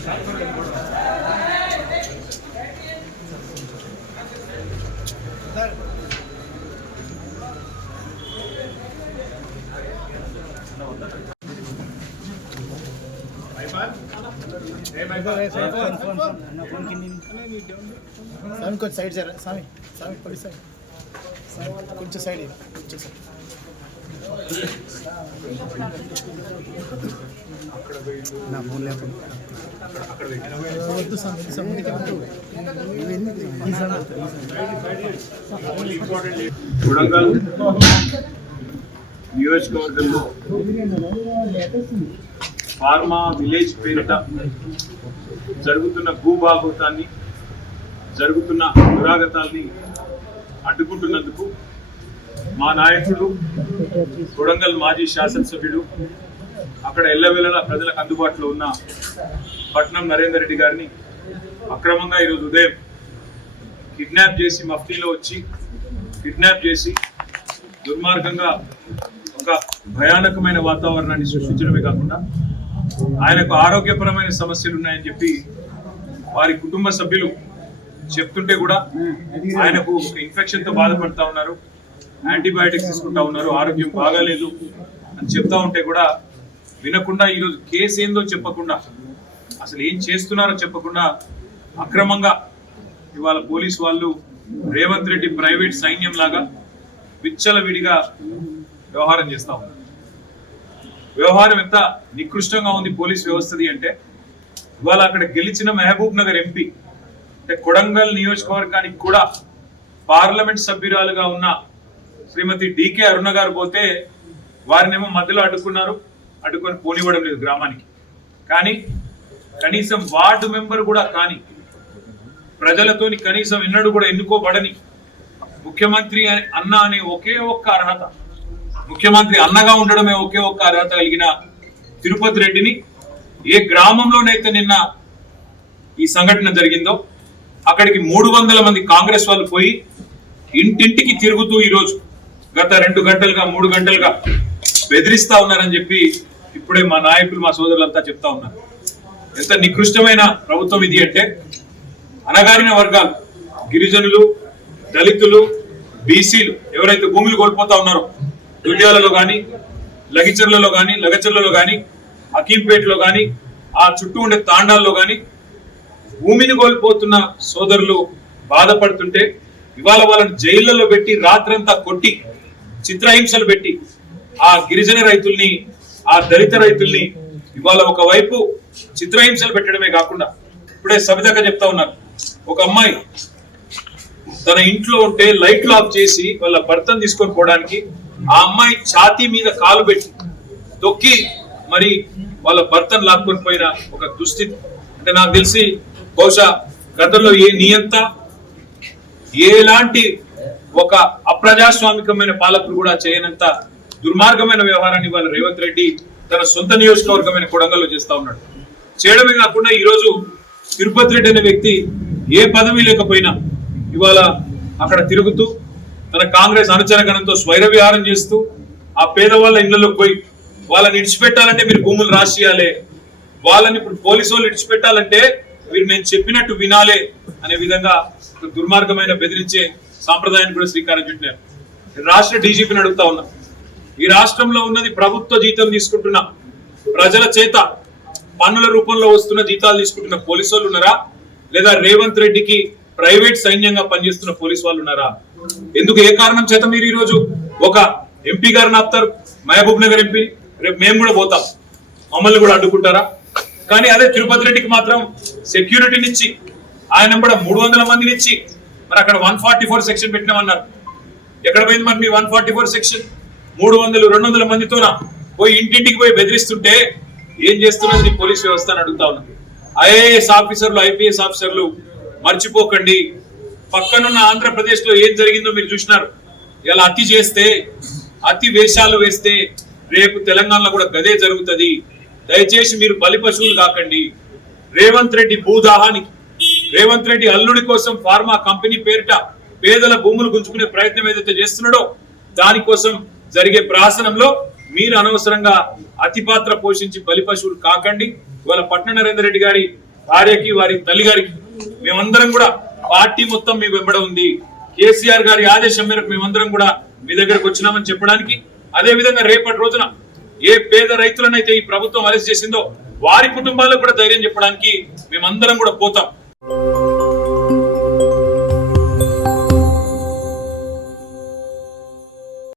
स्वामी कुछ साइड जरा स्वामी स्वामी थोड़ी साइड कुछ साइड कुछ साइड ना बोल ले వద్దు సమీకి కొడంగల్ నియోజకవర్గంలో ఫార్మా విలేజ్ పేరిట జరుగుతున్న భూభాగవతాన్ని జరుగుతున్న దురాగతాల్ని అడ్డుకుంటున్నందుకు మా నాయకుడు కొడంగల్ మాజీ శాసనసభ్యుడు అక్కడ ఎల్లవేళలా ప్రజలకు అందుబాటులో ఉన్న పట్నం నరేందర్ రెడ్డి గారిని అక్రమంగా ఈరోజు ఉదయం కిడ్నాప్ చేసి మఫ్టీలో వచ్చి కిడ్నాప్ చేసి దుర్మార్గంగా ఒక భయానకమైన వాతావరణాన్ని సృష్టించడమే కాకుండా ఆయనకు ఆరోగ్యపరమైన సమస్యలు ఉన్నాయని చెప్పి వారి కుటుంబ సభ్యులు చెప్తుంటే కూడా ఆయనకు ఒక ఇన్ఫెక్షన్తో బాధపడతా ఉన్నారు, యాంటీబయాటిక్స్ తీసుకుంటా ఉన్నారు, ఆరోగ్యం బాగాలేదు అని చెప్తా ఉంటే కూడా వినకుండా ఈరోజు కేసు ఏందో చెప్పకుండా అసలు ఏం చేస్తున్నారో చెప్పకుండా అక్రమంగా ఇవాళ పోలీసు వాళ్ళు రేవంత్ రెడ్డి ప్రైవేట్ సైన్యం లాగా విచ్చలవిడిగా వ్యవహారం చేస్తా ఉన్నారు. వ్యవహారం ఎంత నికృష్టంగా ఉంది పోలీస్ వ్యవస్థది అంటే ఇవాళ అక్కడ గెలిచిన మహబూబ్ నగర్ ఎంపీ అంటే కొడంగల్ నియోజకవర్గానికి కూడా పార్లమెంట్ సభ్యురాలుగా ఉన్న శ్రీమతి డికే అరుణ గారు పోతే వారినేమో మధ్యలో అడ్డుకొని పోనివ్వడం లేదు గ్రామానికి. కానీ కనీసం వార్డు మెంబర్ కూడా కానీ ప్రజలతోని కనీసం ఎన్నడూ కూడా ఎన్నుకోబడని ముఖ్యమంత్రి అన్న అనే ఒకే ఒక్క అర్హత, ముఖ్యమంత్రి అన్నగా ఉండడమే ఒకే ఒక్క అర్హత కలిగిన తిరుపతి రెడ్డిని ఏ గ్రామంలోనైతే నిన్న ఈ సంఘటన జరిగిందో అక్కడికి 300 మంది కాంగ్రెస్ వాళ్ళు పోయి ఇంటింటికి తిరుగుతూ ఈరోజు గత 2 గంటలుగా 3 గంటలుగా బెదిరిస్తా ఉన్నారని చెప్పి ఇప్పుడే మా నాయకులు మా సోదరులంతా చెప్తా ఉన్నారు. ఎంత నికృష్టమైన ప్రభుత్వం ఇది అంటే అణగారిన వర్గాలు, గిరిజనులు, దళితులు, బీసీలు ఎవరైతే భూములు కోల్పోతా ఉన్నారో దుర్యాలలో కానీ లగచర్లలో కానీ హకీంపేటలో కానీ ఆ చుట్టూ ఉండే తాండాల్లో కానీ భూమిని కోల్పోతున్న సోదరులు బాధపడుతుంటే ఇవాళ వాళ్ళని జైళ్లలో పెట్టి రాత్రంతా కొట్టి చిత్రహింసలు పెట్టి ఆ గిరిజన రైతుల్ని ఆ దళిత రైతుల్ని ఇవాళ ఒకవైపు చిత్రహింసలు పెట్టడమే కాకుండా ఇప్పుడే సవితగా చెప్తా ఉన్నారు, ఒక అమ్మాయి తన ఇంట్లో ఉంటే లైట్లు ఆఫ్ చేసి వాళ్ళ భర్తను తీసుకొని పోవడానికి ఆ అమ్మాయి ఛాతీ మీద కాలు పెట్టి తొక్కి మరి వాళ్ళ భర్తను లాక్కొని పోయిన ఒక దుస్థితి. అంటే నాకు తెలిసి బహుశా గతంలో ఏ నియంత ఎలాంటి ఒక అప్రజాస్వామికమైన పాలకులు కూడా చేయనంత దుర్మార్గమైన వ్యవహారాన్ని వాళ్ళ రేవంత్ రెడ్డి తన సొంత నియోజకవర్గమైన కొడంగల్లో చేస్తా ఉన్నాడు. చేయడమే కాకుండా ఈరోజు తిరుపతి రెడ్డి అనే వ్యక్తి ఏ పదవి లేకపోయినా ఇవాళ అక్కడ తిరుగుతూ తన కాంగ్రెస్ అనుచరగణంతో స్వైర విహారం చేస్తూ ఆ పేదవాళ్ళ ఇళ్లలోకి పోయి వాళ్ళని ఇడిచిపెట్టాలంటే మీరు భూములు రాసియాలే, వాళ్ళని ఇప్పుడు పోలీసు వాళ్ళు ఇడిచిపెట్టాలంటే మీరు నేను చెప్పినట్టు వినాలే అనే విధంగా దుర్మార్గమైన బెదిరించే సాంప్రదాయాన్ని కూడా శ్రీకారం చుట్టినారు. రాష్ట్ర డీజీపీని అడుగుతా ఉన్నా, ఈ రాష్ట్రంలో ఉన్నది ప్రభుత్వ జీతం తీసుకుంటున్న ప్రజల చేత పన్నుల రూపంలో వస్తున్న జీతాలు తీసుకుంటున్న పోలీసు వాళ్ళు ఉన్నారా, లేదా రేవంత్ రెడ్డికి ప్రైవేట్ సైన్యంగా పనిచేస్తున్న పోలీసు వాళ్ళు ఉన్నారా? ఎందుకు ఏ కారణం చేత మీరు ఈరోజు ఒక ఎంపీ గారిని ఆపుతారు, మహబూబ్ నగర్ ఎంపీ, రేపు మేము కూడా పోతాం, మమ్మల్ని కూడా అడ్డుకుంటారా? కానీ అదే తిరుపతి రెడ్డికి మాత్రం సెక్యూరిటీనిచ్చి ఆయన కూడా 300 మందిని ఇచ్చి మరి అక్కడ 144 సెక్షన్ పెట్టినామన్నారు. ఎక్కడ పోయింది మరి మీ 144 సెక్షన్? 300-200 మందితోనా పోయి ఇంటింటికి పోయి బెదిరిస్తుంటే ఏం చేస్తున్నది పోలీస్ వ్యవస్థ అని అడుగుతా ఉన్నా. ఐఏఎస్ ఆఫీసర్లు, ఐపీఎస్ ఆఫీసర్లు మర్చిపోకండి, పక్కనున్న ఆంధ్రప్రదేశ్ లో ఏం జరిగిందో మీరు చూసినారు. ఇలా అతి చేస్తే, అతి వేషాలు వేస్తే రేపు తెలంగాణలో కూడా గదే జరుగుతుంది. దయచేసి మీరు బలి పశువులు కాకండి. రేవంత్ రెడ్డి భూదాహానికి, రేవంత్ రెడ్డి అల్లుడి కోసం ఫార్మా కంపెనీ పేరిట పేదల భూములు గుంజుకునే ప్రయత్నం ఏదైతే చేస్తున్నాడో దానికోసం జరిగే ప్రహసనంలో మీరు అనవసరంగా అతి పాత్ర పోషించి బలి పశువులు కాకండి. ఇవాళ పట్నం నరేందర్ రెడ్డి గారి భార్యకి వారి తల్లి గారికి మేమందరం కూడా పార్టీ మొత్తం మీ వెంబడ ఉంది. కేసీఆర్ గారి ఆదేశం మేరకు మేమందరం కూడా మీ దగ్గరకు వచ్చినామని చెప్పడానికి, అదే విధంగా రేపటి రోజున ఏ పేద రైతులనైతే ఈ ప్రభుత్వం అరెస్ట్ చేసిందో వారి కుటుంబాలకు కూడా ధైర్యం చెప్పడానికి మేమందరం కూడా పోతాం.